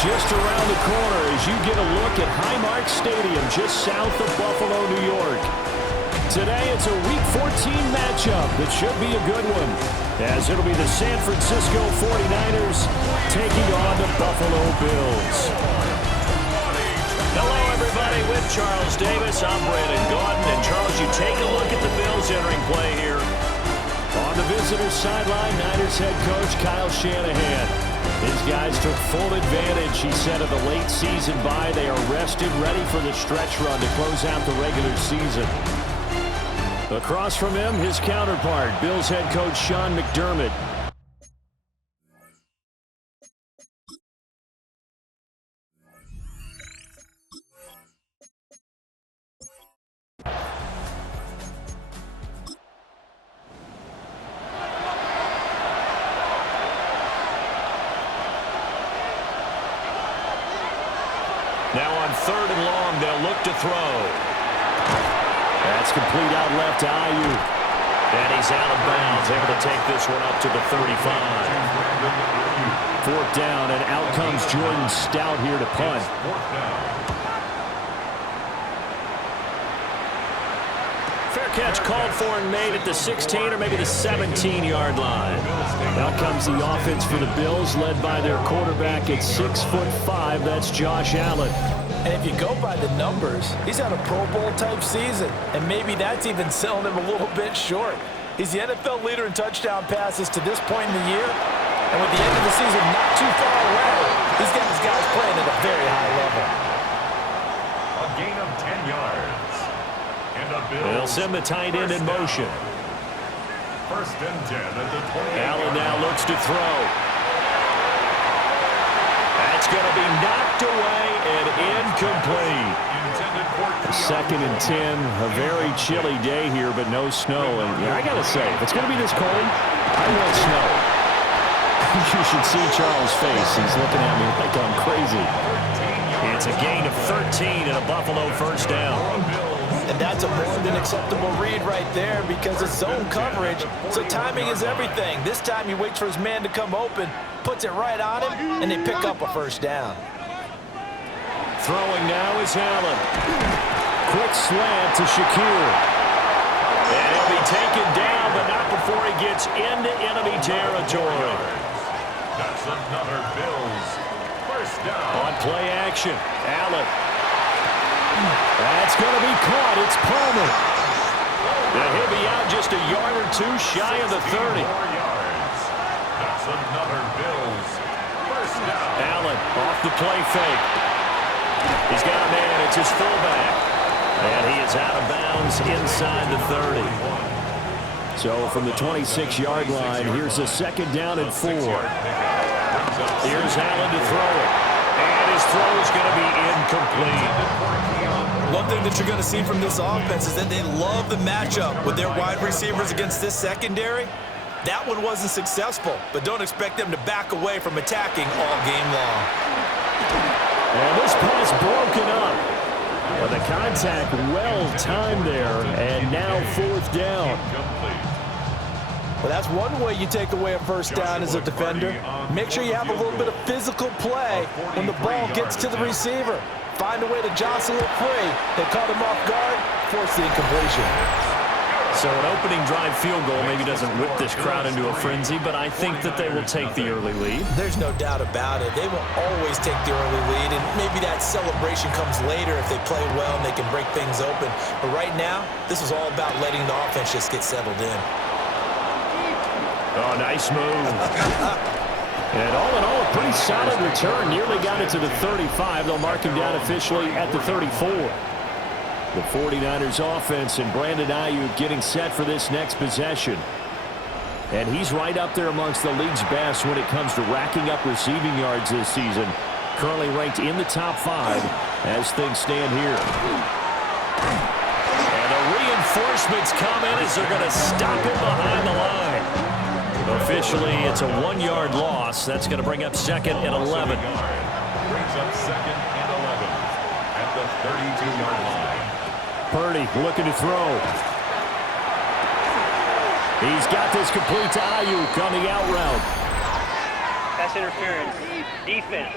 just around the corner as you get a look at Highmark Stadium just south of Buffalo, New York. Today it's a Week 14 matchup that should be a good one, as it'll be the San Francisco 49ers taking on the Buffalo Bills. Hello, everybody. With Charles Davis, I'm Brandon Gaudin. And, Charles, you take a look at the Bills entering play here. On the visitor's sideline, Niners head coach Kyle Shanahan. His guys took full advantage, he said, of the late season bye. They are rested, ready for the stretch run to close out the regular season. Across from him, his counterpart, Bills head coach Sean McDermott. Now on 3rd and long, they'll look to throw. That's complete out left to Ayuk. And he's out of bounds, able to take this one up to the 35. 4th down, and out comes Jordan Stout here to punt. Fair catch called for and made at the 16 or maybe the 17-yard line. Out comes the offense for the Bills, led by their quarterback at 6'5". That's Josh Allen. And if you go by the numbers, he's had a Pro Bowl-type season, and maybe that's even selling him a little bit short. He's the NFL leader in touchdown passes to this point in the year, and with the end of the season not too far away, he's got his guys playing at a very high level. A gain of 10 yards. And a They'll send the tight end in motion. 1st and 10 at the 20. Allen now looks to throw. That's going to be knocked away and incomplete. 2nd and 10, a very chilly day here, but no snow. And I got to say, if it's going to be this cold, I want snow. You should see Charles' face. He's looking at me like I'm crazy. It's a gain of 13 and a Buffalo 1st down. And that's a more than acceptable read right there because it's zone coverage, so timing is everything. This time he waits for his man to come open, puts it right on him, and they pick up a 1st down. Throwing now is Allen. Quick slant to Shakir. And he'll be taken down, but not before he gets into enemy territory. That's another Bills 1st down. On play action, Allen. That's going to be caught. It's Palmer. Now he'll be out just a yard or two shy of the 30. That's another Bills 1st down. Allen off the play fake. He's got a man. It's his fullback. And he is out of bounds inside the 30. So from the 26-yard line, here's a 2nd down and 4. Here's Allen to throw it. And his throw is going to be incomplete. One thing that you're going to see from this offense is that they love the matchup with their wide receivers against this secondary. That one wasn't successful, but don't expect them to back away from attacking all game long. And this pass broken up. Well, the contact well-timed there, and now 4th down. Well, that's one way you take away a 1st down as a defender. Make sure you have a little bit of physical play when the ball gets to the receiver. Find a way to jostle it free. They caught him off guard, force the incompletion. So an opening drive field goal maybe doesn't whip this crowd into a frenzy, but I think that they will take the early lead. There's no doubt about it. They will always take the early lead, and maybe that celebration comes later if they play well and they can break things open. But right now, this is all about letting the offense just get settled in. Oh, nice move. And all in all, a pretty solid return. Nearly got it to the 35. They'll mark him down officially at the 34. The 49ers offense and Brandon Ayuk getting set for this next possession. And he's right up there amongst the league's best when it comes to racking up receiving yards this season. Currently ranked in the top 5 as things stand here. And the reinforcements come in as they're going to stop him behind the line. Officially, it's a 1-yard loss. That's going to bring up 2nd and 11. Brings up 2nd and 11 at the 32-yard line. Purdy looking to throw. He's got this complete to Ayuk on the out route. Pass interference. Defense.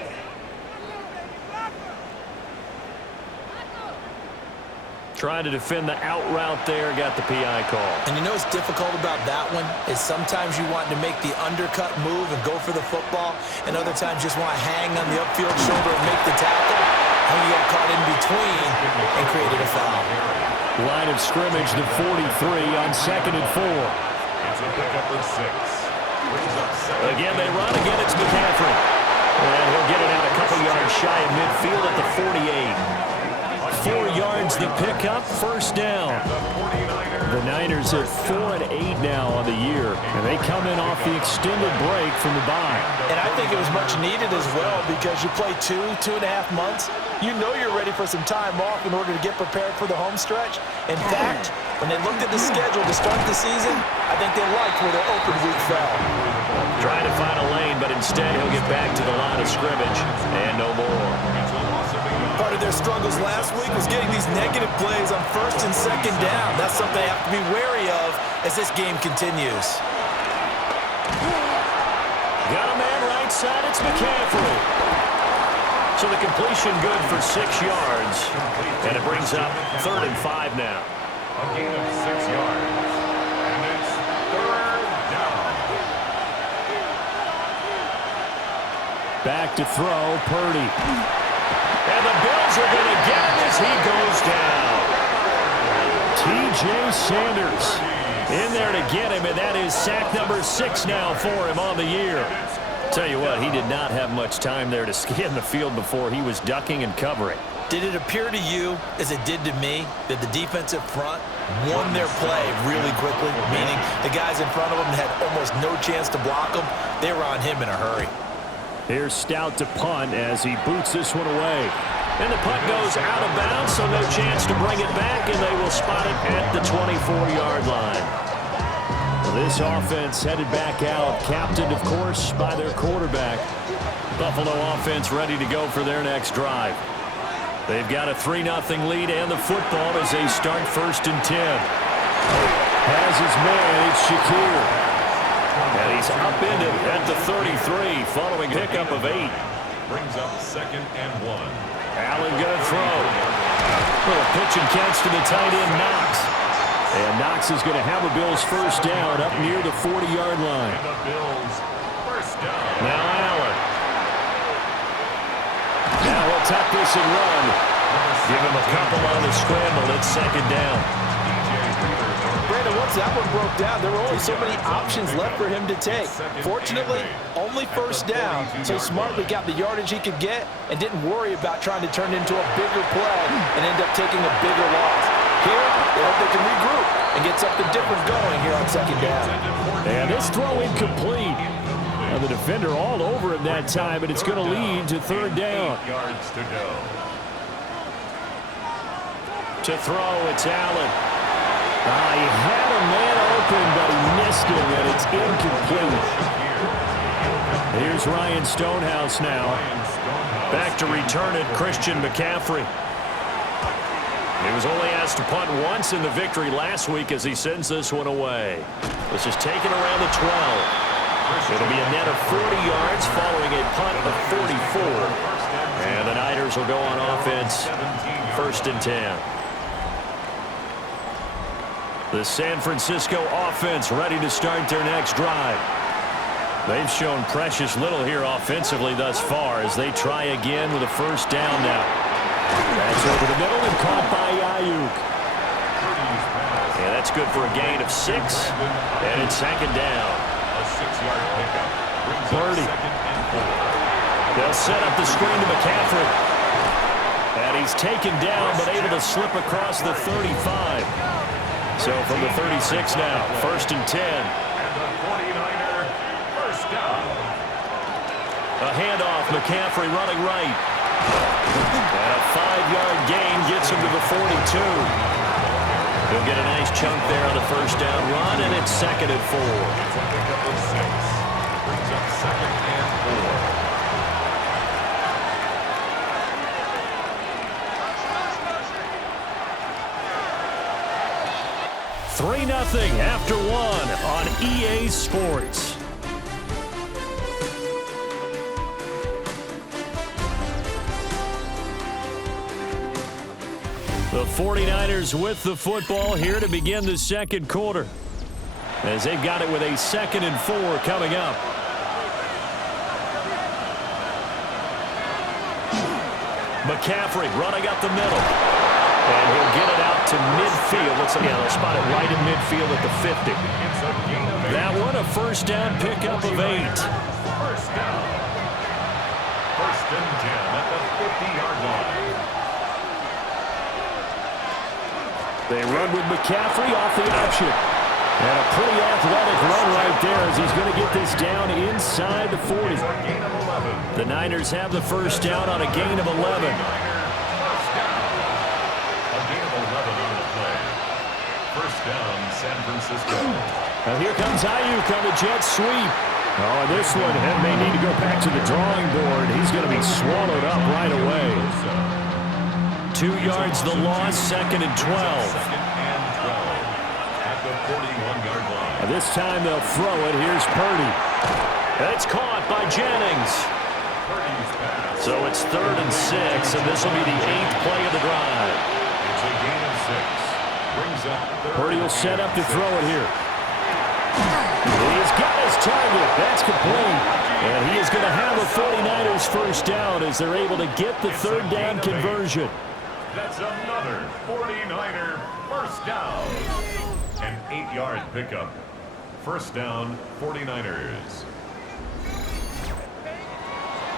Trying to defend the out route there, got the PI call. And you know what's difficult about that one is sometimes you want to make the undercut move and go for the football, and other times you just want to hang on the upfield shoulder and make the tackle. And you got caught in between and created a foul. Line of scrimmage to 43 on 2nd and 4. It's a pickup of 6. Again, they run. Again, it's McCaffrey. And he'll get it out a couple yards shy of midfield at the 48. 4 yards the pickup, first down. The Niners at 4-8 now on the year, and they come in off the extended break from the bye. And I think it was much needed as well because you play 2.5 months. You know you're ready for some time off in order to get prepared for the home stretch. In fact, when they looked at the schedule to start the season, I think they liked where their open week fell. Trying to find a lane, but instead he'll get back to the line of scrimmage and no more. Part of their struggles last week was getting these negative plays on 1st and 2nd down. That's something they have to be wary of as this game continues. Got a man right side, it's McCaffrey. So the completion good for 6 yards, and it brings up 3rd and 5 now. A gain of 6 yards. And it's 3rd down. Back to throw, Purdy. And the Bills are going to get him as he goes down. T.J. Sanders In there to get him, and that is sack number 6 now for him on the year. Tell you what, he did not have much time there to scan the field before he was ducking and covering. Did it appear to you, as it did to me, that the defensive front won their play really quickly, meaning the guys in front of them had almost no chance to block him? They were on him in a hurry. Here's Stout to punt as he boots this one away. And the punt goes out of bounds, so no chance to bring it back, and they will spot it at the 24-yard line. This offense headed back out, captained, of course, by their quarterback. Buffalo offense ready to go for their next drive. They've got a 3-0 lead and the football as they start 1st and 10. Has his man, it's Shakir. And he's upended at the 33 following pickup of 8. Brings up 2nd and 1. Allen going to throw. Little pitch and catch to the tight end, Knox. And Knox is going to have a Bills first down up near the 40-yard line. And the Bills first down. Now Allen. Now he'll tuck this and run. Give him a couple on the scramble. It's 2nd down. Brandon, once that one broke down, there were only so many options left for him to take. Fortunately, only first down, so smartly got the yardage he could get and didn't worry about trying to turn it into a bigger play and end up taking a bigger loss. Here, they hope they can regroup and get something different going here on 2nd down. And this throw incomplete. And the defender all over him that time, and it's going to lead to 3rd down. 8 yards to go. To throw, it's Allen. He had a man open, but he missed him, and it's incomplete. Here's Ryan Stonehouse now. Back to return it, Christian McCaffrey. He was only asked to punt once in the victory last week as he sends this one away. This is taken around the 12. It'll be a net of 40 yards following a punt of 44. And the Niners will go on offense, 1st and 10. The San Francisco offense ready to start their next drive. They've shown precious little here offensively thus far as they try again with a first down now. That's over the middle and caught by Ayuk. Yeah, that's good for a gain of 6. And it's 2nd down. A 6-yard pickup. Purdy. 2nd and 4. They'll set up the screen to McCaffrey. And he's taken down but able to slip across the 35. So from the 36 now, 1st and 10. And the 49er first down. A handoff, McCaffrey running right. And a 5-yard gain gets him to the 42. He'll get a nice chunk there on the first down run, and it's 2nd and 4. It's a pickup of 6. Brings up 2nd and 4. 3-0 after 1 on EA Sports. The 49ers with the football here to begin the second quarter, as they've got it with a 2nd and 4 coming up. McCaffrey running up the middle. And he'll get it out to midfield. Let's see, they'll spot it right in midfield at the 50. That one, a first down pickup of 8. First down. 1st and 10 at the 50-yard line. They run with McCaffrey off the option. And a pretty athletic run right there as he's going to get this down inside the 40. The Niners have the first down on a gain of 11. First down, San Francisco. Now here comes Ayuk on the jet sweep. Oh, this one may need to go back to the drawing board. He's going to be swallowed up right away. 2 yards the loss, 2nd and 12. 2nd and 12 at the 41-yard line. Now this time they'll throw it. Here's Purdy. That's caught by Jennings. Purdy's pass. So it's 3rd and 6, and this will be the 8th play of the drive. It's a gain of 6. Brings up Purdy will set up to throw it here. He's got his target. That's complete. And he is going to have a 49ers first down as they're able to get the 3rd down conversion. That's another 49er first down. An 8-yard pickup. First down, 49ers.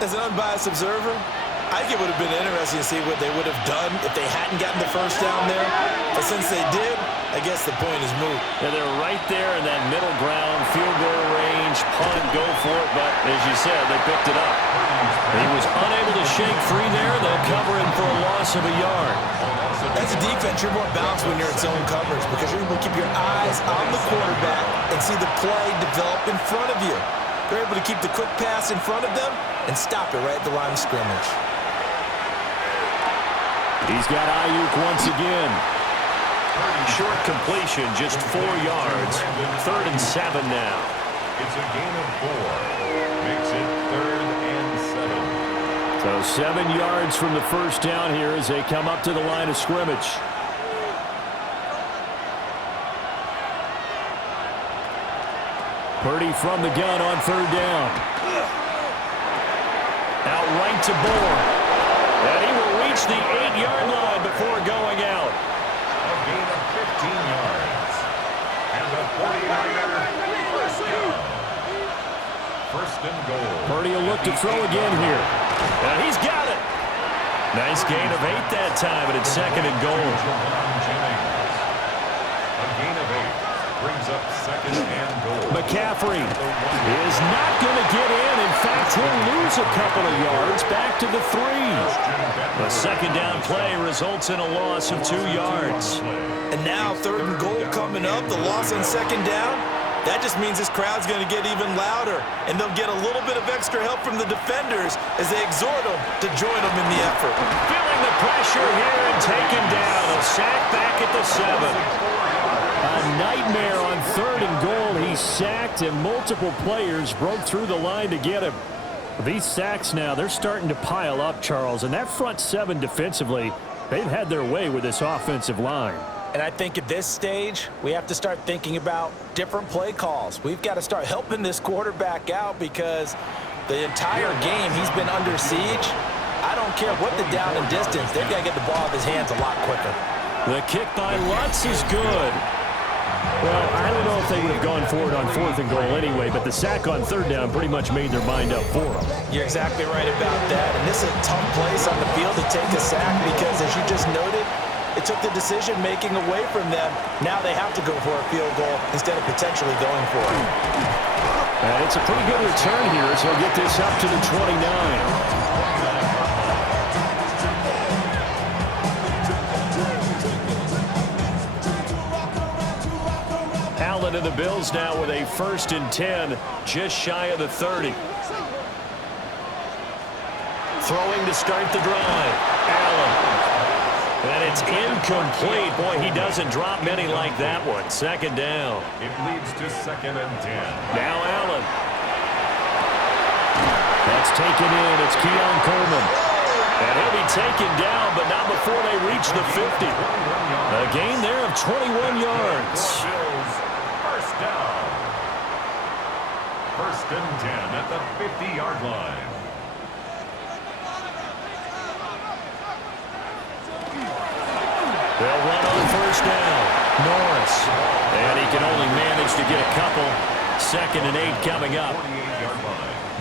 As an unbiased observer, I think it would have been interesting to see what they would have done if they hadn't gotten the first down there. But since they did, I guess the point is moot. And they're right there in that middle ground, field goal range, punt, go for it. But as you said, they picked it up. He was unable to shake free there. They'll cover him for a loss of a yard. As a defense, you're more balanced when you're in zone coverage because you're able to keep your eyes on the quarterback and see the play develop in front of you. They're able to keep the quick pass in front of them and stop it right at the line of scrimmage. He's got Ayuk once again. Short completion, just 4 yards. 3rd and 7 now. It's a gain of 4. Makes it 3rd and 7. So 7 yards from the first down here as they come up to the line of scrimmage. Purdy from the gun on 3rd down. Out right to Bourne. And he will reach the 8-yard line before going out. A gain of 15 yards. And the 49er first down. 1st and goal. Purdy will look to throw again here. And he's got it. Nice gain of 8 that time, and it's 2nd and goal. A gain of 8 brings up 2nd and goal. McCaffrey is not going to get in. In fact, he'll lose a couple of yards back to the 3. The 2nd down play results in a loss of 2 yards. And now 3rd and goal coming up, the loss on 2nd down. That just means this crowd's going to get even louder, and they'll get a little bit of extra help from the defenders as they exhort them to join them in the effort. Feeling the pressure here and taken down. A sack back at the 7. A nightmare on 3rd and goal. He's sacked, and multiple players broke through the line to get him. These sacks now, they're starting to pile up, Charles, and that front 7 defensively, they've had their way with this offensive line. And I think at this stage, we have to start thinking about different play calls. We've got to start helping this quarterback out because the entire game he's been under siege. I don't care what the down and distance, they've got to get the ball out of his hands a lot quicker. The kick by Lutz is good. Well, I don't know if they would have gone for it on 4th and goal anyway, but the sack on 3rd down pretty much made their mind up for them. You're exactly right about that. And this is a tough place on the field to take a sack because, as you just noted, it took the decision-making away from them. Now they have to go for a field goal instead of potentially going for it. And it's a pretty good return here, so he'll get this up to the 29. Allen and the Bills now with a 1st and 10, just shy of the 30. Throwing to start the drive. Allen. And it's incomplete. Boy, he doesn't drop many like that one. 2nd down. It leads to 2nd and 10. Now Allen. That's taken in. It's Keon Coleman. And he'll be taken down, but not before they reach the 50. A gain there of 21 yards. First down. First and 10 at the 50-yard line. They'll run on first down. Norris. And he can only manage to get a couple. 2nd and 8 coming up.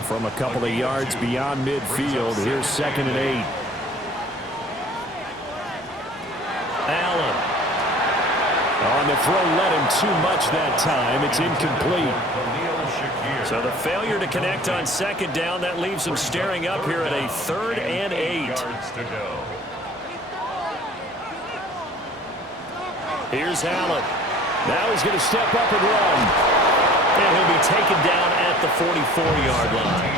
From a couple of yards beyond midfield, here's 2nd and 8. Allen. On the throw, led him too much that time. It's incomplete. So the failure to connect on 2nd down, that leaves him staring up here at a 3rd and 8. Here's Allen. Now he's going to step up and run. And he'll be taken down at the 44-yard line.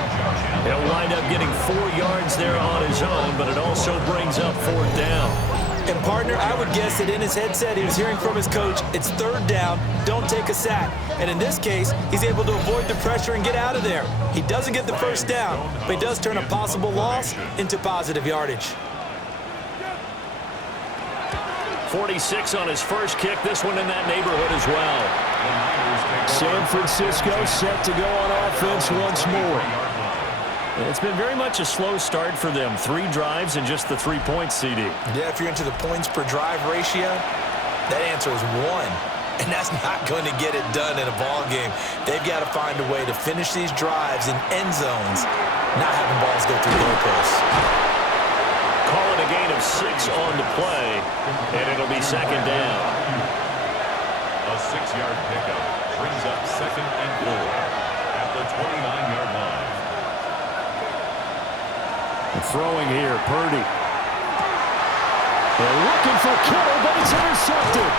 He'll wind up getting 4 yards there on his own, but it also brings up 4th down. And, partner, I would guess that in his headset he was hearing from his coach, it's 3rd down, don't take a sack. And in this case, he's able to avoid the pressure and get out of there. He doesn't get the first down, but he does turn a possible loss into positive yardage. 46 on his first kick, this one in that neighborhood as well. San Francisco set to go on offense once more. It's been very much a slow start for them. 3 drives and just the 3 points, CD. Yeah, if you're into the points per drive ratio, that answer is 1. And that's not going to get it done in a ball game. They've got to find a way to finish these drives in end zones, not having balls go through goalposts. Calling a gain of 6 on the play, and it'll be 2nd down. A 6-yard pickup brings up 2nd and 4 at the 29-yard line. Throwing here, Purdy. They're looking for Kittle, but it's intercepted.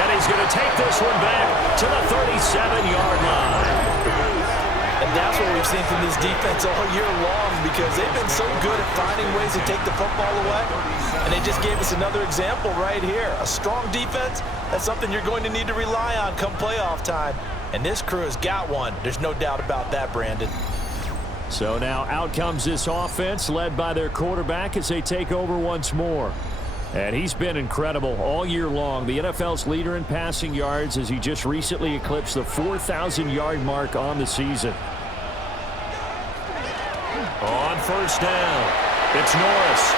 And he's going to take this one back to the 37-yard line. And that's what we've seen from this defense all year long, because they've been so good at finding ways to take the football away. And they just gave us another example right here. A strong defense, that's something you're going to need to rely on come playoff time. And this crew has got one. There's no doubt about that, Brandon. So now out comes this offense led by their quarterback as they take over once more. And he's been incredible all year long. The NFL's leader in passing yards as he just recently eclipsed the 4,000-yard mark on the season. On first down, it's Norris.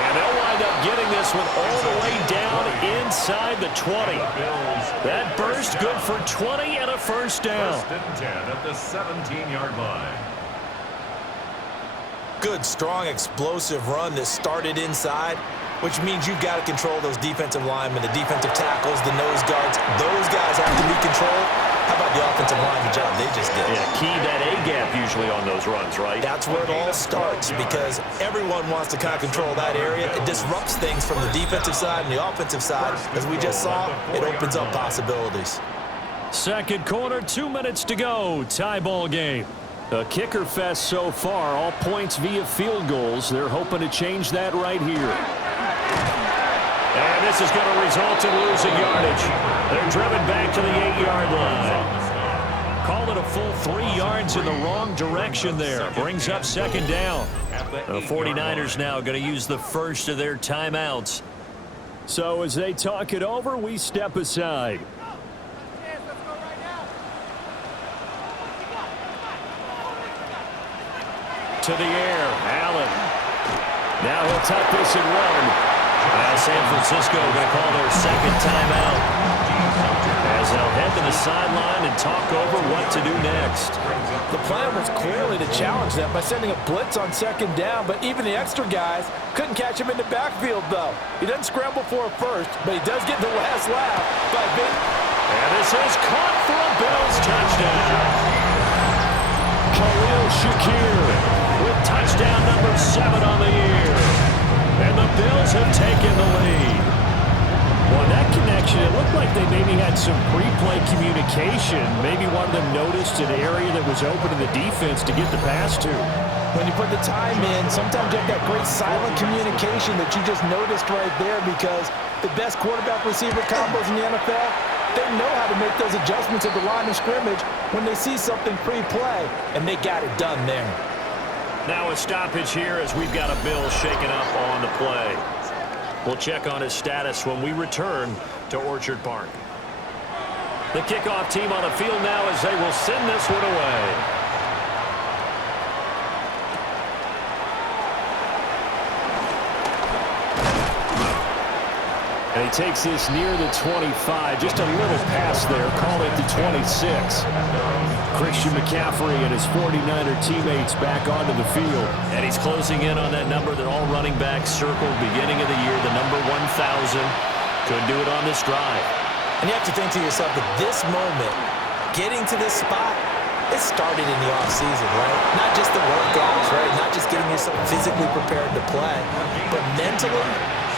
And they'll wind up getting this one all the way down inside the 20. That burst good for 20 and a first down. 1st and 10 at the 17-yard line. Good, strong, explosive run that started inside, which means you've got to control those defensive linemen, the defensive tackles, the nose guards. Those guys have to be controlled. How about the offensive line, the job they just did? Yeah, key that A-gap usually on those runs, right? That's where it all starts, because everyone wants to kind of control that area. It disrupts things from the defensive side and the offensive side. As we just saw, it opens up possibilities. Second quarter, 2 minutes to go. Tie ball game. A kicker fest so far, all points via field goals. They're hoping to change that right here. And this is going to result in losing yardage. They're driven back to the 8-yard line. Call it a full 3 yards in the wrong direction there. Brings up 2nd down. The 49ers now going to use the first of their timeouts. So as they talk it over, we step aside. To the air, Allen. Now he'll tuck this and run. Now San Francisco going to call their 2nd timeout, as they'll head to the sideline and talk over what to do next. The plan was clearly to challenge them by sending a blitz on 2nd down, but even the extra guys couldn't catch him in the backfield, though. He doesn't scramble for a first, but he does get the last laugh. And this is caught for a Bills touchdown. Khalil Shakir with touchdown number 7 on the year. And the Bills have taken the lead. Well, that connection, it looked like they maybe had some pre-play communication. Maybe one of them noticed an area that was open to the defense to get the pass to. When you put the time in, sometimes you have that great silent communication that you just noticed right there, because the best quarterback-receiver combos in the NFL, they know how to make those adjustments at the line of scrimmage when they see something pre-play, and they got it done there. Now a stoppage here as we've got a bill shaken up on the play. We'll check on his status when we return to Orchard Park. The kickoff team on the field now as they will send this one away. And he takes this near the 25. Just a little pass there. Call it the 26. Christian McCaffrey and his 49er teammates back onto the field. And he's closing in on that number that all running backs circled beginning of the year, the number 1,000. Could do it on this drive. And you have to think to yourself that this moment, getting to this spot, it started in the offseason, right? Not just the workouts, right? Not just getting yourself physically prepared to play, but mentally,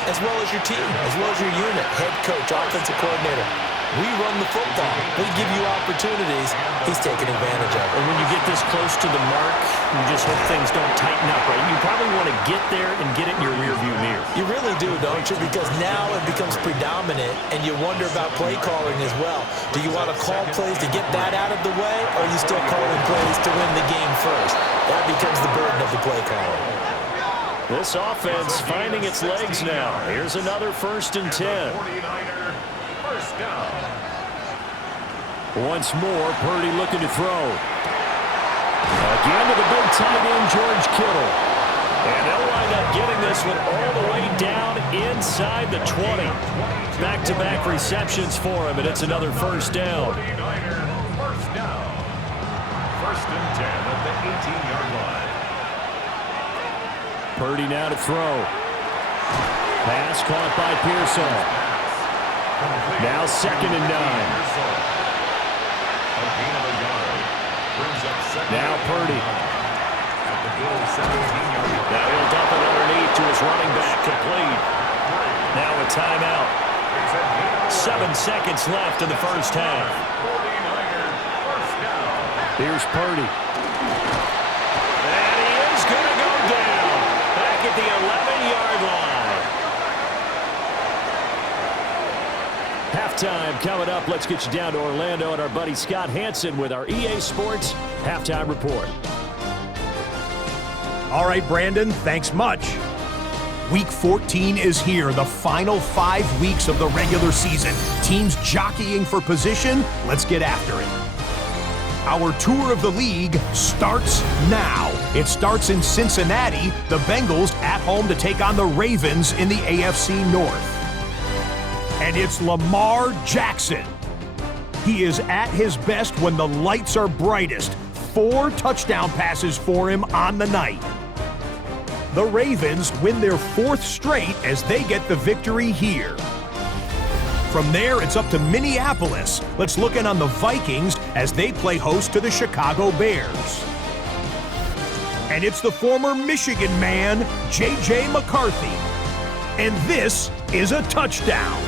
as well as your team, as well as your unit, head coach, offensive coordinator. We run the football. We give you opportunities. He's taking advantage of it. And when you get this close to the mark, you just hope things don't tighten up, right? You probably want to get there and get it in your rearview mirror. You really do, don't you? Because now it becomes predominant, and you wonder about play calling as well. Do you want to call plays to get that out of the way, or are you still calling plays to win the game first? That becomes the burden of the play calling. This offense finding its legs now. Here's another 1st and 10. 49er, first down. Once more, Purdy looking to throw. Again to the big tight end, George Kittle. And they'll wind up getting this one all the way down inside the 20. Back-to-back receptions for him, and it's another 1st down. 49er, first down. 1st and 10 at the 18-yard line. Purdy now to throw. Pass caught by Pearsall. Now 2nd and 9. Now Purdy. Now he'll dump it underneath to his running back, complete. Now a timeout. 7 seconds left in the first half. Here's Purdy. And he is going to go down back at the 11-yard line. Halftime coming up. Let's get you down to Orlando and our buddy Scott Hansen with our EA Sports Halftime Report. All right, Brandon, thanks much. Week 14 is here, the final 5 weeks of the regular season. Teams jockeying for position. Let's get after it. Our tour of the league starts now. It starts in Cincinnati, the Bengals at home to take on the Ravens in the AFC North. And it's Lamar Jackson. He is at his best when the lights are brightest. 4 touchdown passes for him on the night. The Ravens win their 4th straight as they get the victory here. From there, it's up to Minneapolis. Let's look in on the Vikings as they play host to the Chicago Bears. And it's the former Michigan man, J.J. McCarthy. And this is a touchdown.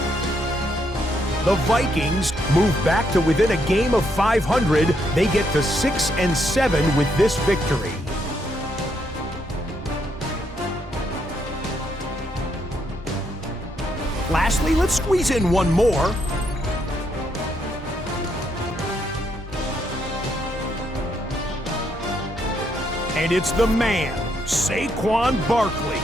The Vikings move back to within a game of 500. They get to 6-7 with this victory. Lastly, let's squeeze in one more. And it's the man, Saquon Barkley.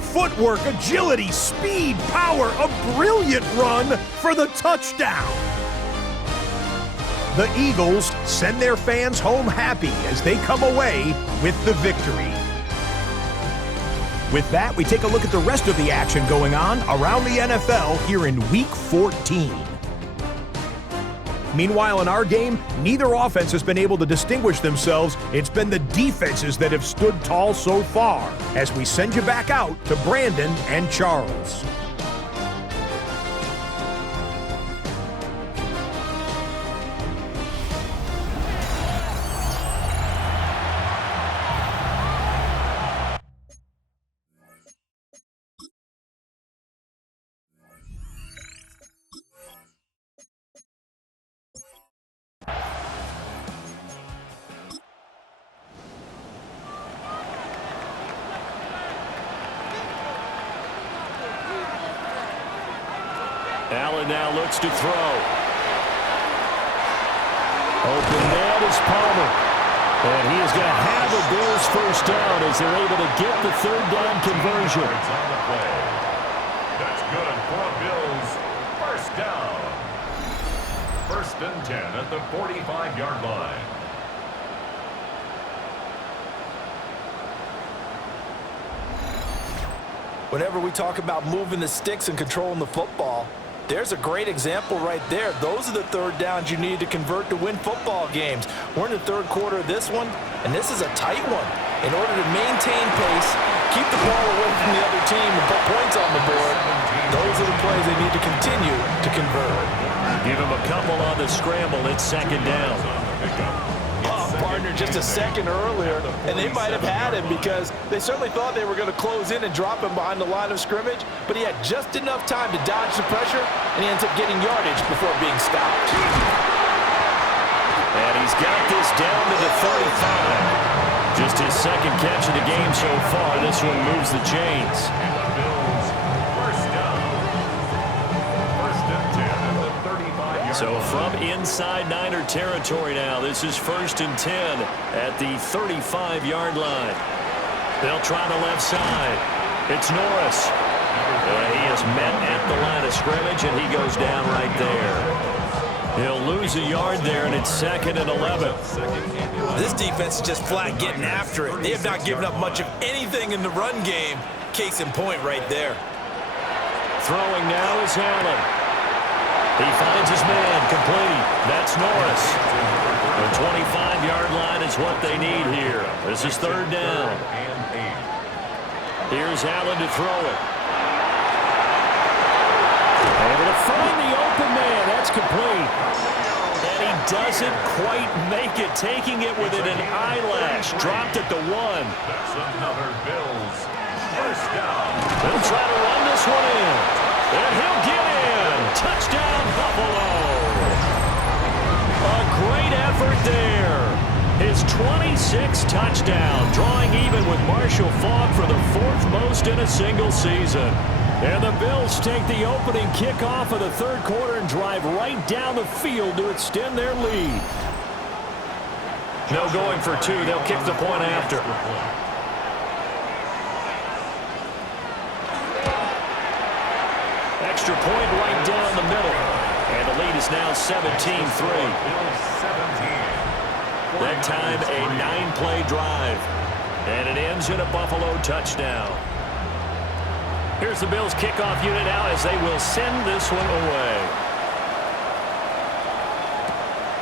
Footwork, agility, speed, power, a brilliant run for the touchdown. The Eagles send their fans home happy as they come away with the victory. With that, we take a look at the rest of the action going on around the NFL here in Week 14. Meanwhile, in our game, neither offense has been able to distinguish themselves. It's been the defenses that have stood tall so far. As we send you back out to Brandon and Charles. Allen now looks to throw. Open man is Palmer. And he is going to have a Bills first down as they're able to get the third down conversion. It's on the play. That's good for Bills. First down. 1st and 10 at the 45-yard line. Whenever we talk about moving the sticks and controlling the football, there's a great example right there. Those are the third downs you need to convert to win football games. We're in the third quarter of this one, and this is a tight one. In order to maintain pace, keep the ball away from the other team, and put points on the board, those are the plays they need to continue to convert. Give him a couple on the scramble. It's 2nd down. Partner just a second earlier, and they might have had him because they certainly thought they were going to close in and drop him behind the line of scrimmage, but he had just enough time to dodge the pressure, and he ends up getting yardage before being stopped. And he's got this down to the 35. Just his 2nd catch of the game so far. This one moves the chains. So from inside Niner territory now, this is 1st and 10 at the 35-yard line. They'll try the left side. It's Norris. He is met at the line of scrimmage, and he goes down right there. He'll lose a yard there, and it's 2nd and 11. This defense is just flat getting after it. They have not given up much of anything in the run game. Case in point right there. Throwing now is Allen. He finds his man, complete. That's Norris. The 25-yard line is what they need here. This is 3rd down. Here's Allen to throw it. Able to find the open man. That's complete. And he doesn't quite make it, taking it within an eyelash. Dropped at the 1. That's another Bills. First down. They'll try to run this one in. And he'll get in. Touchdown, Buffalo. A great effort there. His 26th touchdown, drawing even with Marshall Faulk for the 4th most in a single season. And the Bills take the opening kickoff of the third quarter and drive right down the field to extend their lead. No going for 2. They'll kick the point after. Extra point right down the middle. And the lead is now 17-3. That time a 9-play drive. And it ends in a Buffalo touchdown. Here's the Bills kickoff unit now as they will send this one away.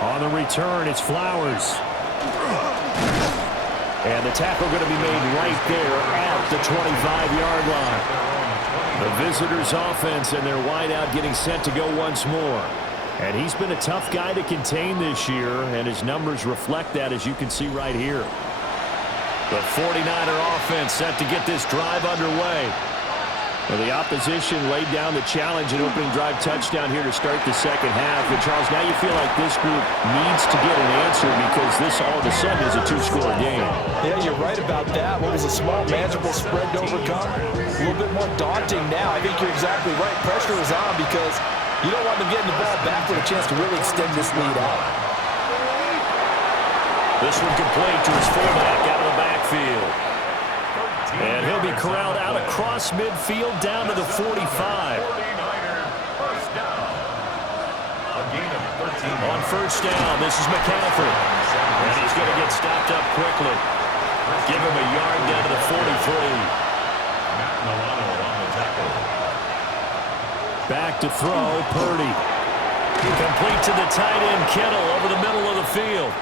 On the return, it's Flowers. And the tackle going to be made right there at the 25-yard line. The visitors' offense and their wideout getting set to go once more. And he's been a tough guy to contain this year, and his numbers reflect that, as you can see right here. The 49er offense set to get this drive underway. Well, the opposition laid down the challenge and opening drive touchdown here to start the second half. And, Charles, now you feel like this group needs to get an answer because this all of a sudden is a 2-score game. Yeah, you're right about that. What was a small, manageable spread to overcome? A little bit more daunting now. I think you're exactly right. Pressure is on because you don't want them getting the ball back with a chance to really extend this lead out. This one complete to his fullback out of the backfield. And he'll be corralled out across midfield down to the 45. On first down, this is McCaffrey. And he's going to get stopped up quickly. Give him a yard down to the 43. Back to throw, Purdy. Complete to the tight end, Kittle, over the middle of the field.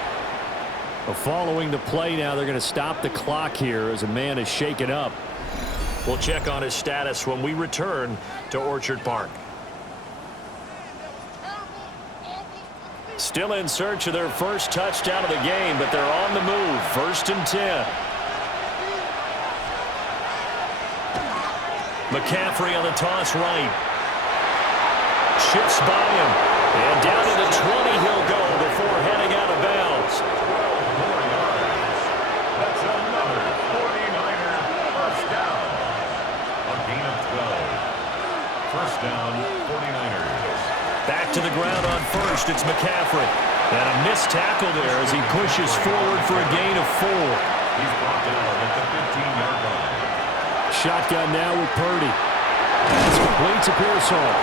Well, following the play now, they're going to stop the clock here as a man is shaken up. We'll check on his status when we return to Orchard Park. Still in search of their first touchdown of the game, but they're on the move. 1st and 10. McCaffrey on the toss right. Shifts by him. And down to the 20 he'll go before heading out of bounds. That's another 49er first down. A gain of 12. First down, 49ers. Back to the ground on first. It's McCaffrey. And a missed tackle there as he pushes forward for a gain of 4. He's brought down at the 15-yard line. Shotgun now with Purdy. That's complete to Pearsall.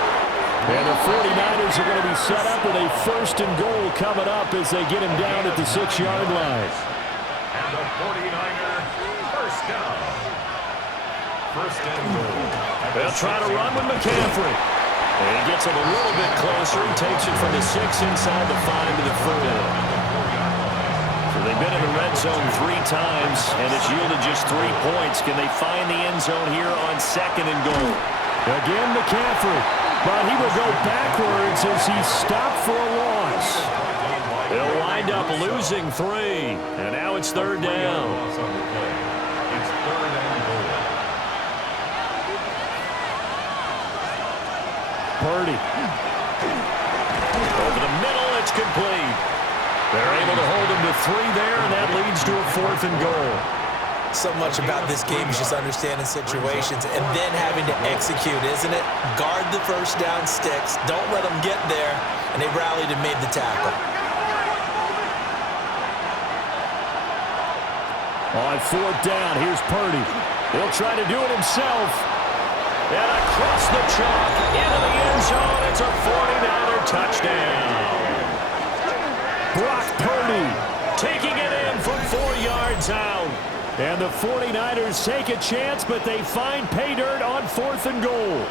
And the 49ers are going to be set up with a 1st and goal coming up as they get him down at the 6-yard line. And the 49er first down. 1st and goal. They'll try to run with McCaffrey. And he gets him a little bit closer. He takes it from the 6 inside the 5 to the 4. So they've been in the red zone 3 times, and it's yielded just 3 points. Can they find the end zone here on 2nd and goal? Again, McCaffrey. But he will go backwards as he's stopped for a loss. They'll wind up losing 3. And now it's 3rd down. It's 3rd and goal. Purdy. Over the middle, it's complete. They're able to hold him to 3 there, and that leads to a 4th and goal. So much about this game is just understanding situations and then having to execute, isn't it? Guard the first down sticks. Don't let them get there. And they rallied and made the tackle. On 4th down, here's Purdy. He'll try to do it himself. And across the chalk, into the end zone. It's a 49er touchdown. Brock Purdy Taking it in from 4 yards out. And the 49ers take a chance, but they find pay dirt on 4th and goal.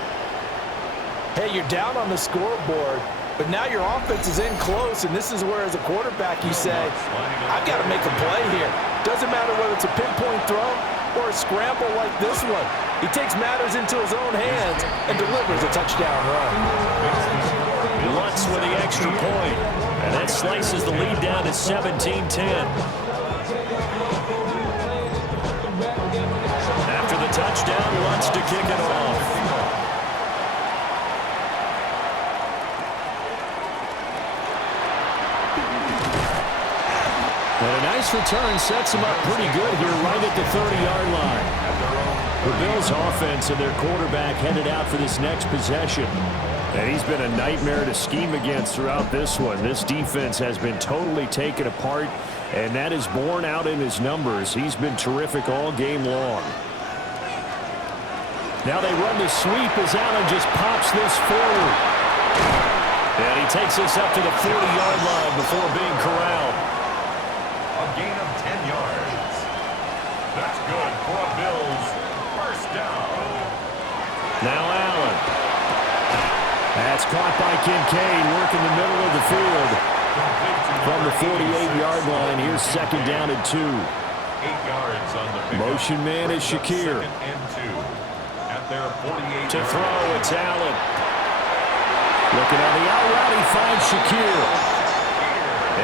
Hey, you're down on the scoreboard, but now your offense is in close, and this is where, as a quarterback, you say, I've got to make a play here. Doesn't matter whether it's a pinpoint throw or a scramble like this one. He takes matters into his own hands and delivers a touchdown run. Lutz with the extra point, and that slices the lead down to 17-10. After the touchdown, Lutz to kick it off. And a nice return sets him up pretty good here right at the 30-yard line. The Bills' offense and their quarterback headed out for this next possession. And he's been a nightmare to scheme against throughout this one. This defense has been totally taken apart, and that is borne out in his numbers. He's been terrific all game long. Now they run the sweep as Allen just pops this forward. And he takes this up to the 40-yard line before being corralled. A gain of 10 yards. That's good for a Bills first down. Now Allen. That's caught by Kincaid, working the middle of the field. From the 48-yard line, here's 2nd down and 2. 8 yards on the pickup. Motion man is Shakir. 2nd and 2. At their 48. To throw, it's Allen. Looking on the out route, he finds Shakir.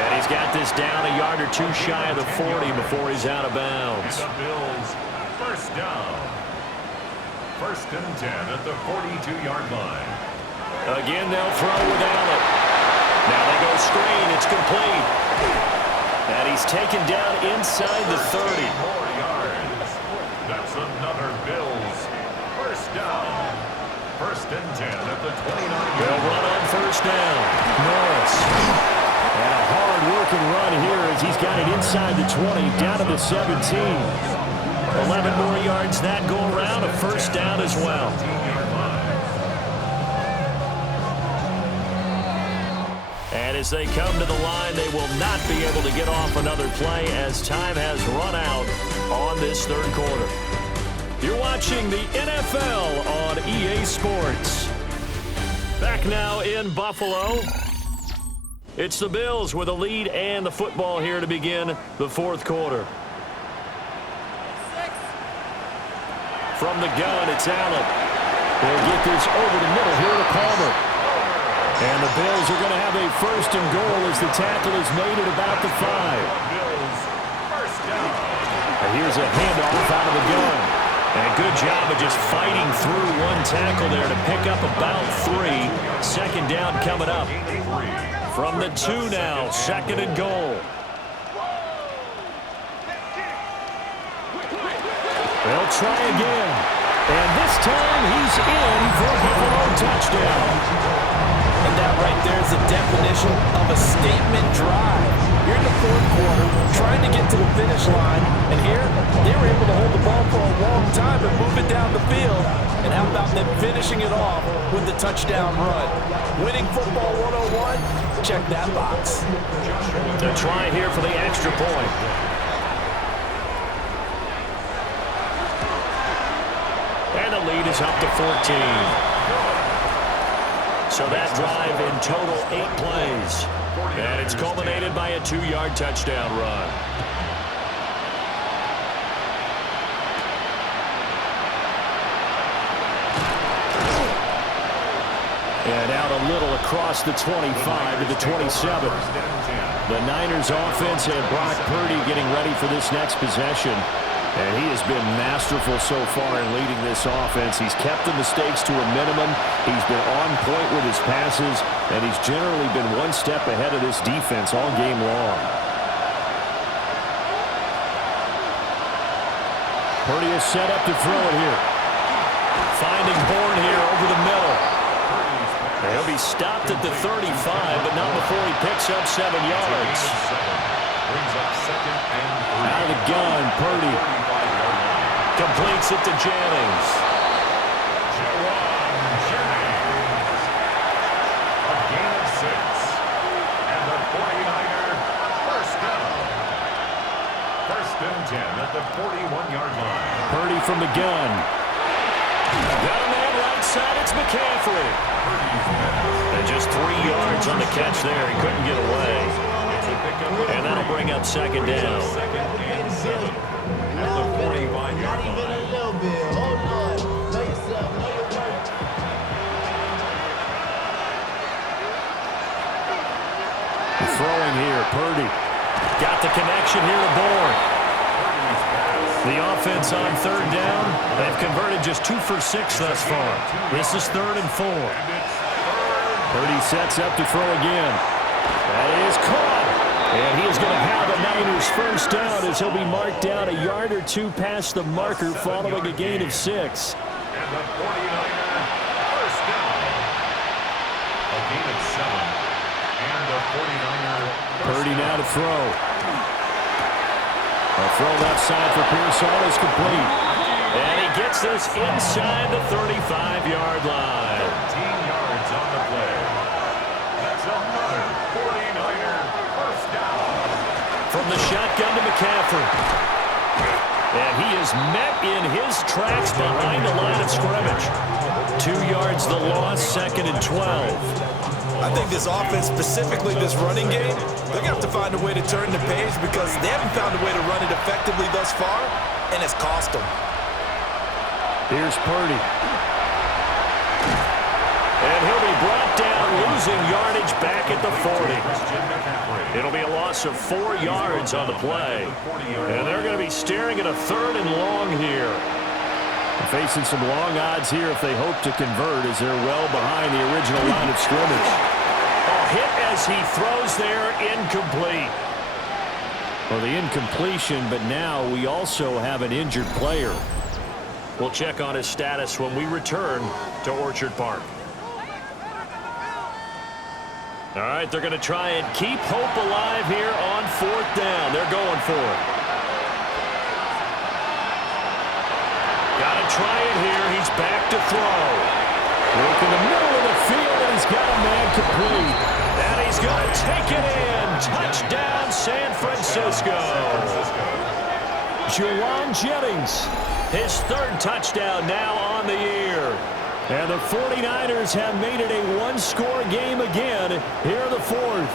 And he's got this down a yard or 2 shy of the 40 before he's out of bounds. And the Bills first down. 1st and 10 at the 42-yard line. Again, they'll throw with Allen. Now they go screen. It's complete. And he's taken down inside the 30. More yards. That's another Bills first down. 1st and 10 at the 29. They'll run on 1st down. Norris. And a hard-working run here as he's got it inside the 20, down to the 17. 11 more yards that go around. A 1st down as well. And as they come to the line, they will not be able to get off another play as time has run out on this 3rd quarter. You're watching the NFL on EA Sports. Back now in Buffalo. It's the Bills with a lead and the football here to begin the 4th quarter. From the gun, it's Allen. They'll get this over the middle here to Palmer. And the Bills are going to have a 1st and goal as the tackle is made at about the 5. Bills first down. And here's a handoff out of the gun. And good job of just fighting through one tackle there to pick up about 3. 2nd down coming up. From the 2 now, 2nd and goal. They'll try again. And this time he's in for a Buffalo touchdown. And that right there is the definition of a statement drive. You're in the fourth quarter, trying to get to the finish line, and here, they were able to hold the ball for a long time and move it down the field. And how about them finishing it off with the touchdown run? Winning football 101? Check that box. The try here for the extra point. And the lead is up to 14. So that drive in total 8 plays. And it's culminated by a 2-yard touchdown run. And out a little across the 25 to the 27. The Niners offense and Brock Purdy getting ready for this next possession. And he has been masterful so far in leading this offense. He's kept the mistakes to a minimum. He's been on point with his passes, and he's generally been one step ahead of this defense all game long. Purdy is set up to throw it here. Finding Bourne here over the middle. He'll be stopped at the 35, but not before he picks up 7 yards. Out of the gun, Purdy. Completes it to Jennings. A gain of 6. And the 49er first down. First and 10 at the 41-yard line. Purdy from the gun. Got a man right side. It's McCaffrey. And just 3 yards on the catch there. He couldn't get away. And that'll bring up second down. Second and 7 at the 45-yard line. Throwing here, Purdy. Got the connection here to Bourne. The offense on third down. They've converted just 2 for 6 thus far. This is 3rd and 4. Purdy sets up to throw again. That is caught. And he is going to have a Niners first down as he'll be marked down a yard or 2 past the marker following a gain of 6. And the 49er first down. A gain of 7. And the 49er Purdy now to throw. A throw left side for Pearson is complete. And he gets this inside the 35-yard line. 13 yards on the play. That's another 49er first down. From the shotgun to McCaffrey. And he is met in his tracks behind the line of scrimmage. 2 yards the loss, 2nd and 12. I think this offense, specifically this running game, they're going to have to find a way to turn the page because they haven't found a way to run it effectively thus far, and it's cost them. Here's Purdy. And he'll be brought down, losing yardage back at the 40. It'll be a loss of 4 yards on the play. And they're going to be staring at a 3rd and long here. Facing some long odds here if they hope to convert as they're well behind the original line of scrimmage. A hit as he throws there, incomplete. Well, the incompletion, but now we also have an injured player. We'll check on his status when we return to Orchard Park. All right, they're going to try and keep hope alive here on 4th down. They're going for it. Got to try it here. He's back to throw. Work in the middle of the field, and he's got a man complete. And he's going to take it in. Touchdown, San Francisco. Jawan Jennings. His 3rd touchdown now on the year. And the 49ers have made it a 1-score game again here in the 4th.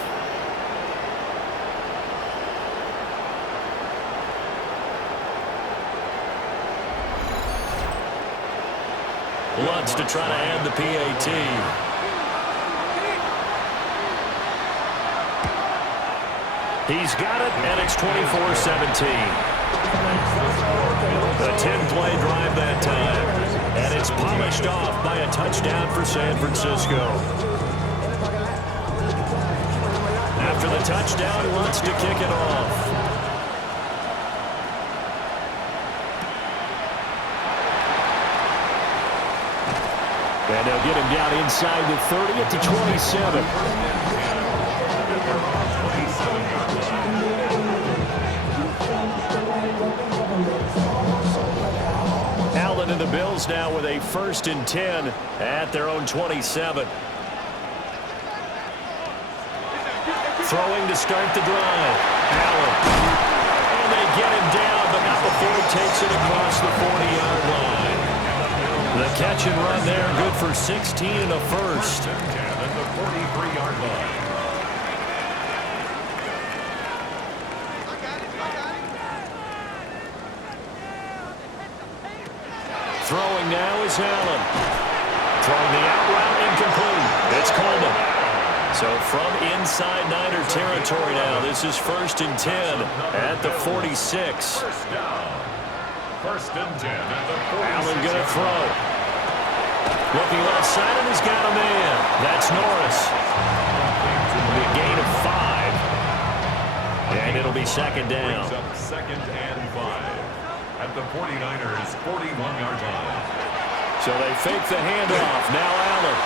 Lutz to try to add the PAT. He's got it, and it's 24-17. A 10-play drive that time. And it's polished off by a touchdown for San Francisco. After the touchdown, Lutz to kick it off. And they'll get him down inside the 30 at the 27. Allen and the Bills now with a 1st and 10 at their own 27. Throwing to start the drive. Allen. And they get him down, but not before he takes it across the 40-yard line. The catch and run there, good for 16 and a first. 10 at the 43-yard line. Throwing now is Allen. Throwing the out route incomplete. It's Coleman. So from inside Niner territory now, this is 1st and 10 at the 46. First down. 1st and 10 at the 46. Allen going to throw. Looking left side, and he's got a man. That's Norris. It'll be a gain of 5. And it'll be 2nd down. Brings up 2nd and 5 at the 49ers 41-yard line. So they fake the handoff. Now Allen.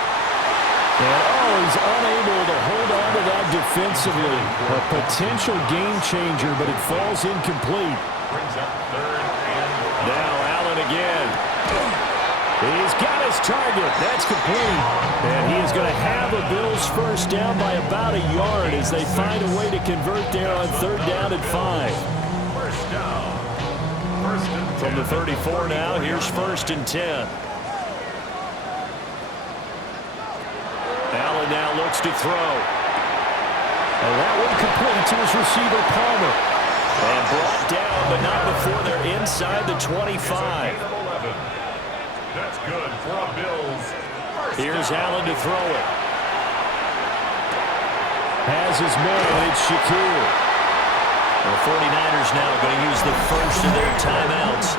And he's unable to hold on to that defensively. A potential game changer, but it falls incomplete. Brings up 3rd and 5. Now Allen again. He's got his target. That's complete. And he is going to have a Bills 1st down by about a yard as they find a way to convert there on 3rd down and 5. First down. 1st and 10. From the 34 now, here's 1st and 10. Allen now looks to throw. And that one complete to his receiver, Palmer. And brought down, but not before they're inside the 25. That's good for a Bills. Here's Allen to throw it. Has his man, it's Shakir. The 49ers now going to use the first of their timeouts.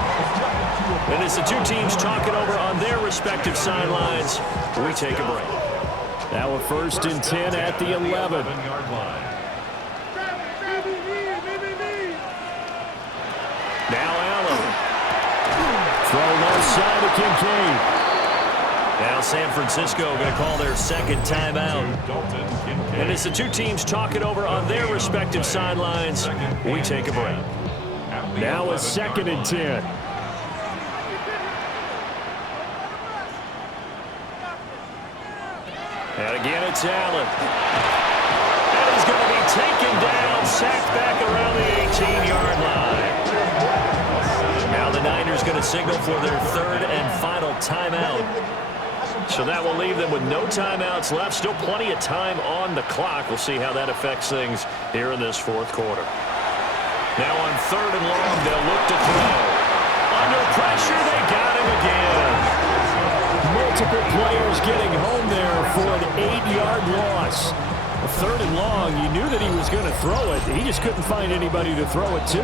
And as the two teams talk it over on their respective sidelines, we take a break. Now a 1st and 10 at the 11. 11-yard line. Now Allen. Throw left side to Kincaid. Now San Francisco going to call their 2nd timeout. And as the two teams talk it over on their respective sidelines, we take a break. Now a 2nd and 10. And again, it's Allen. And he's going to be taken down, sacked back around the 18-yard line. Now the Niners going to signal for their 3rd and final timeout. So that will leave them with no timeouts left. Still plenty of time on the clock. We'll see how that affects things here in this 4th quarter. Now on 3rd and long, they'll look to throw. Under pressure, they got him again. Multiple players getting home there for an 8-yard loss. 3rd and long, you knew that he was going to throw it. He just couldn't find anybody to throw it to.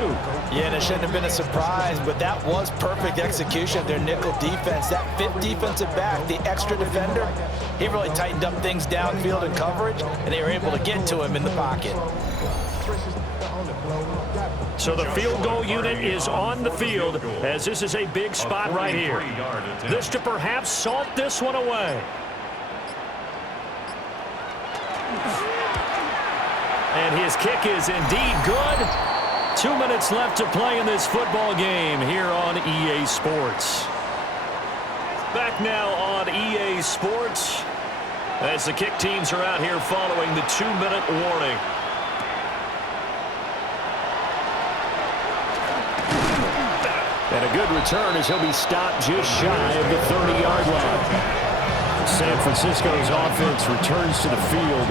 Yeah, and it shouldn't have been a surprise, but that was perfect execution of their nickel defense. That 5th defensive back, the extra defender, he really tightened up things downfield in coverage, and they were able to get to him in the pocket. So the field goal unit is on the field as this is a big spot right here. This to perhaps salt this one away. And his kick is indeed good. 2 minutes left to play in this football game here on EA Sports. Back now on EA Sports as the kick teams are out here following the 2-minute warning. And a good return as he'll be stopped just shy of the 30-yard line. San Francisco's offense returns to the field.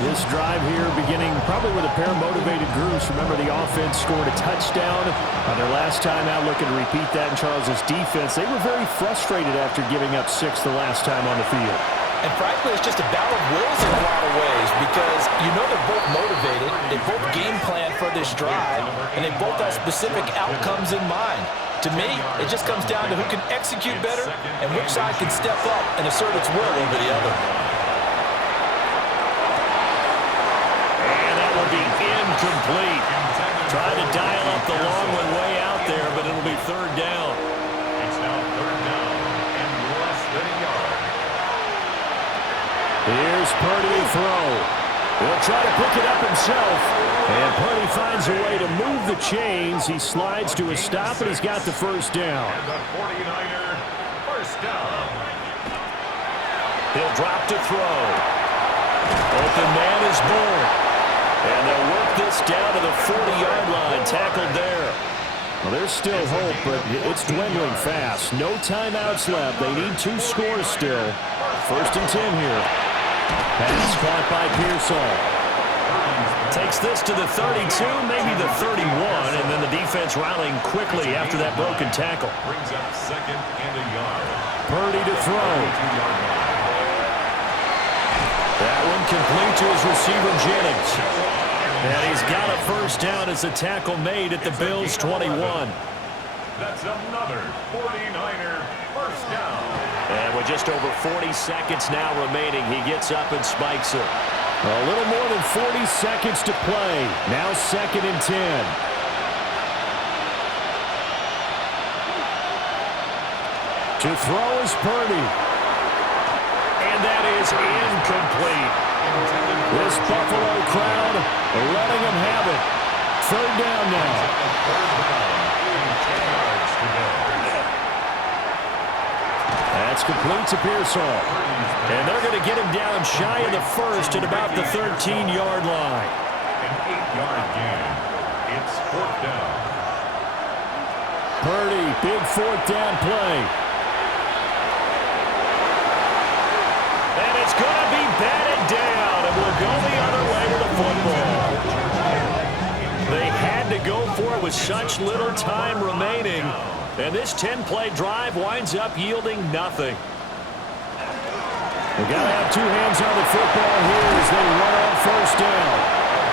This drive here beginning probably with a pair of motivated groups. Remember, the offense scored a touchdown on their last time out. Looking to repeat that in Charles's defense. They were very frustrated after giving up 6 the last time on the field. And frankly, it's just a battle of wills in a lot of ways because you know they're both motivated, they both game plan for this drive, and they both have specific outcomes in mind. To me, it just comes down to who can execute better and which side can step up and assert its will over the other. And that will be incomplete. Trying to dial up the long one way out there, but it'll be 3rd down. It's now 3rd down and less than a yard. Purdy to throw. He'll try to pick it up himself. And Purdy finds a way to move the chains. He slides to a stop, and he's got the first down. And the 49er first down. He'll drop to throw. Open man is Bull. And they'll work this down to the 40-yard line. Tackled there. Well, there's still hope, but it's dwindling fast. No timeouts left. They need 2 scores still. 1st and 10 here. Pass caught by Pearsall. Takes this to the 32, maybe the 31, and then the defense rallying quickly after that broken tackle. Brings up 2nd and a yard. Purdy to throw. That one complete to his receiver, Jennings. And he's got a first down as a tackle made at the Bills' 21. That's another 49er first down. And with just over 40 seconds now remaining, he gets up and spikes it. A little more than 40 seconds to play. Now 2nd and 10. To throw is Purdy. And that is incomplete. This Buffalo crowd letting them have it. 3rd down now. That's complete to Pearsall. And they're going to get him down shy of the 1st at about the 13-yard line. An 8-yard gain. It's 4th down. Purdy, big 4th down play. And it's going to be batted down, and we'll go the other way with the football. They had to go for it with such little time remaining. And this 10-play drive winds up yielding nothing. They've got to have 2 hands on the football here as they run on 1st down.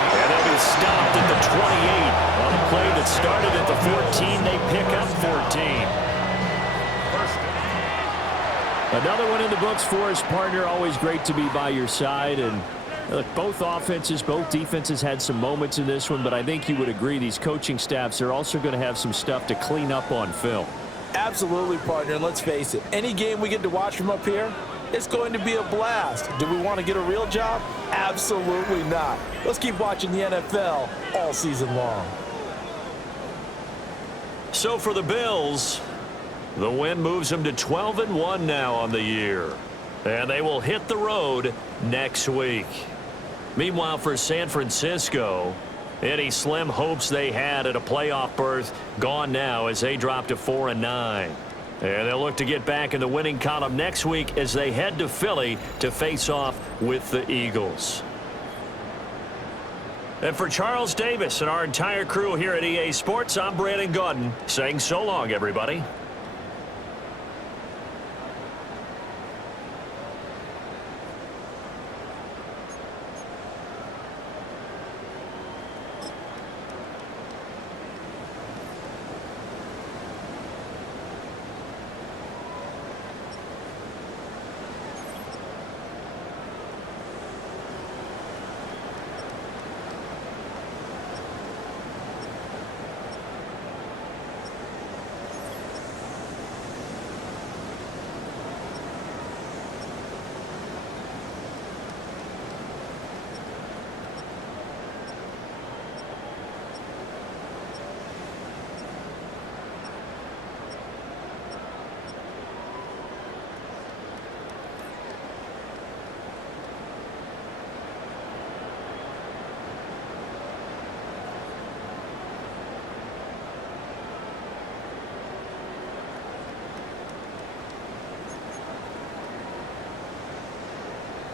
And they'll be stopped at the 28. On a play that started at the 14, they pick up 14. Another one in the books for his partner. Always great to be by your side. And look, both offenses, both defenses had some moments in this one, but I think you would agree these coaching staffs are also going to have some stuff to clean up on film. Absolutely, partner. And let's face it, any game we get to watch from up here, it's going to be a blast. Do we want to get a real job? Absolutely not. Let's keep watching the NFL all season long. So for the Bills, the win moves them to 12-1 now on the year. And they will hit the road next week. Meanwhile, for San Francisco, any slim hopes they had at a playoff berth gone now as they drop to 4-9. And they'll look to get back in the winning column next week as they head to Philly to face off with the Eagles. And for Charles Davis and our entire crew here at EA Sports, I'm Brandon Gaudin saying so long, everybody.